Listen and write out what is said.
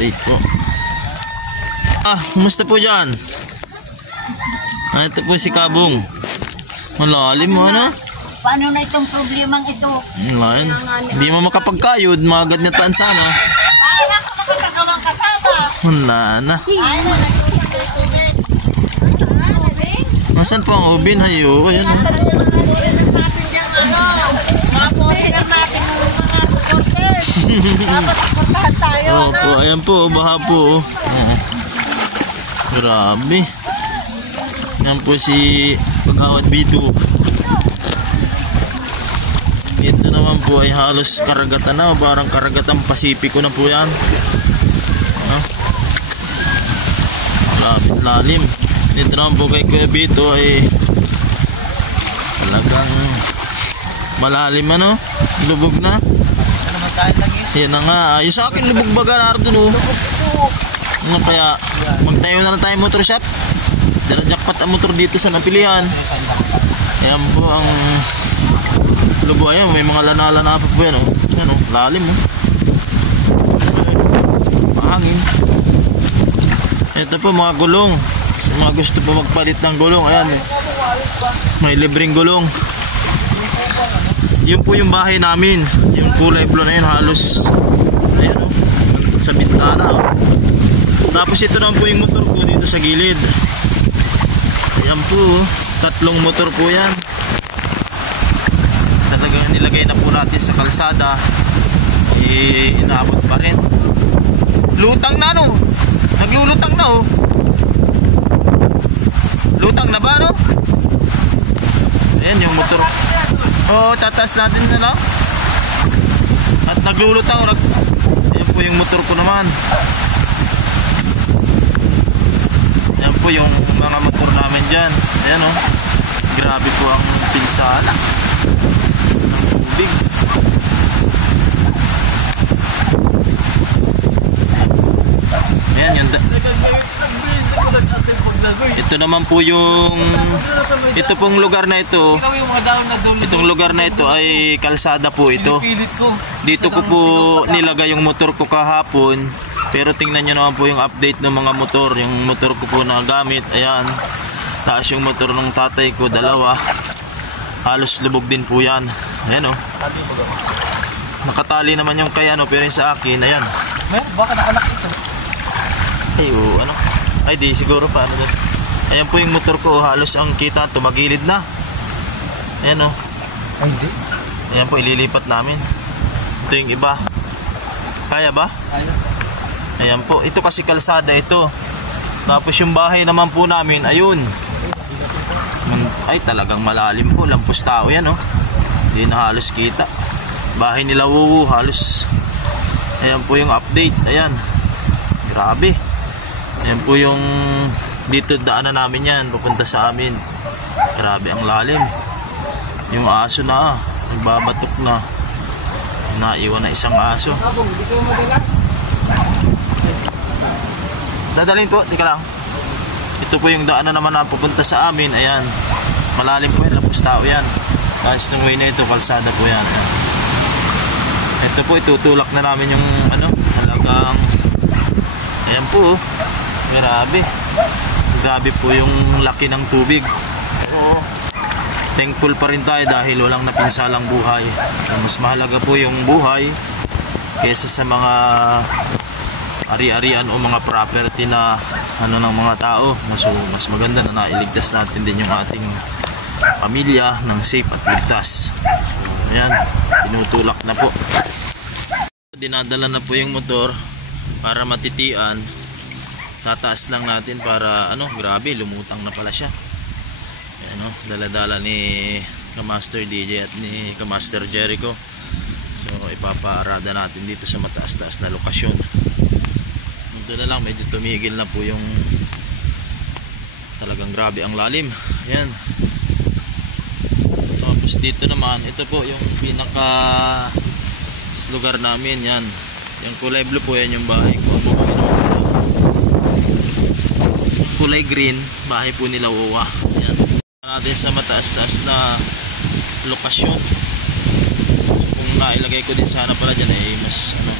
update po. Kumusta po dyan? Ito po si Kabong. Malalim mo, ano? Paano na itong problemang ito? Malalim. Hindi mo makapagkayod, magad na taan sana. Paano ako makakagawang kasama? Wala na. Nasaan po ang ubin? Hayo, ayan. Nasaan po natin dyan, ma-foreigner natin ng mga supporters. Dapat supportahan tayo, Opo, ayan po, baha po. Grabe. Yan po si Pag-awad Bito. Ito naman po ay halos karagatan na, parang karagatan Pasipiko na po yan. Lapit lalim. Dito naman po kay Kuya Bito ay talagang malalim, ano? Lubog na. Yan na nga. Yung sa akin lubog baga na doon, oh. Ano kaya magtayo na lang tayo motor shop. Dala jackpot ang motor dito sa napilihan. Yan po ang lubo. Ayun, may mga lana-lana pa po yan, oh. Yan, oh, lalim, oh. Mahangin. Ito po mga gulong. Sa mga gusto po magpalit ng gulong, ayan, may libreng gulong. Yun po yung bahay namin. Yung kulay blue na yun, halos ayan, oh, sa bintana, oh. Tapos ito naman po yung motor ko dito sa gilid. Ayan po, tatlong motor po yan. Talagang nilagay na po natin sa kalsada. Inaabot pa rin. Lutang na, no? Naglulutang na, oh. Lutang na ba, no? Ayan yung motor. Oo, tatas natin na lang. At naglulutang. Ayan po yung motor ko naman. Ayan po yung mga motor namin dyan. Ayan, oh. Grabe po ang pinsala ng tubig. Ayan yung ito naman po yung ito pong lugar na ito. Itong lugar na ito ay kalsada po ito. Dito ko po nilagay yung motor ko kahapon. Pero tingnan nyo naman po yung update ng mga motor. Yung motor ko po na gamit, ayan. Taas yung motor ng tatay ko, dalawa. Halos lubog din po yan. Ayan, oh. Nakatali naman yung kay ano, pero yung sa akin, ayan. Baka nakalak ito. Ay, oh, ano? Ay, di siguro pa ano doon. Ayan po yung motor ko, halos ang kita tumagilid na. Ayan, oh. Ay, hindi. Ayan po, ililipat namin. Ito yung iba. Kaya ba? Ayan po, ito kasi kalsada ito. Tapos yung bahay naman po namin, ayun. Ay, talagang malalim po, lampos tao yan, oh. Hindi na halos kita. Bahay nila Wuwu, halos. Ayan po yung update, ayan. Grabe. Ayan po yung dito daanan namin yan, pupunta sa amin. Grabe ang lalim. Yung aso na, nagbabatok na. Naiwan na isang aso. Dadalhin po, tika lang. Ito po yung daanan naman na pupunta sa amin. Ayan, malalim po yan, lapos tao yan. Kahit nung way na ito, kalsada po yan. Ayan. Ito po, itutulak na namin yung ano, halagang ayan po, grabe. Grabe po yung laki ng tubig. Oo. Thankful pa rin tayo dahil walang napinsalang buhay. Mas mahalaga po yung buhay kaysa sa mga ari-arian o mga property na ano ng mga tao. So, mas maganda na nailigtas natin din yung ating pamilya ng safe at ligtas. So, ayan, tinutulak na po. Dinadala na po yung motor para matitian. Tataas lang natin para ano, grabe, lumutang na pala siya. Ayan, oh, dala-dala ni Kamaster DJ at ni Kamaster Jericho. So ipaparada natin dito sa mataas-taas na lokasyon. Dito na lang, medyo tumigil na po yung talagang grabe ang lalim. Ayan. Tapos dito naman, ito po yung pinaka lugar namin, yan. Yung kulay blue po, yan yung bahay ko. Kulay green, bahay po nila Wawa. Yan. Natin sa mataas-taas na lokasyon. Kung nailagay ko din sana pala dyan, mas ano,